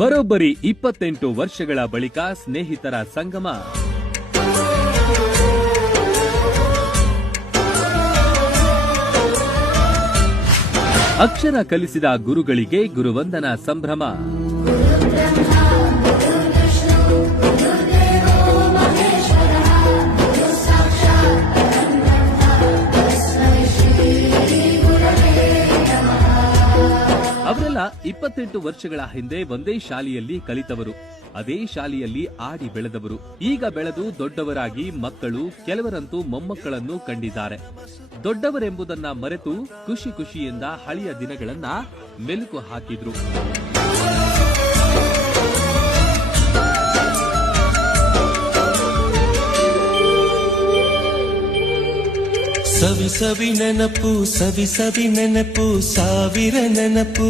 ಬರೋಬ್ಬರಿ 28 ವರ್ಷಗಳ ಬಳಿಕ ಸ್ನೇಹಿತರ ಸಂಗಮ. ಅಕ್ಷರ ಕಲಿಸಿದ ಗುರುಗಳಿಗೆ ಗುರುವಂದನಾ ಸಂಭ್ರಮ. ಅವರೆಲ್ಲ 28 ವರ್ಷಗಳ ಹಿಂದೆ ಒಂದೇ ಶಾಲೆಯಲ್ಲಿ ಕಲಿತವರು, ಅದೇ ಶಾಲೆಯಲ್ಲಿ ಆಡಿ ಬೆಳೆದವರು. ಈಗ ಬೆಳೆದು ದೊಡ್ಡವರಾಗಿ ಮಕ್ಕಳು, ಕೆಲವರಂತೂ ಮೊಮ್ಮಕ್ಕಳನ್ನು ಕಂಡಿದ್ದಾರೆ. ದೊಡ್ಡವರೆಂಬುದನ್ನ ಮರೆತು ಖುಷಿ ಖುಷಿಯಿಂದ ಹಳೆಯ ದಿನಗಳನ್ನ ಮೆಲುಕು ಹಾಕಿದ್ರು. ಸವಿ ಸವಿ ನೆನಪು, ಸವಿ ಸವಿ ನೆನಪು, ಸಾವಿರ ನೆನಪು.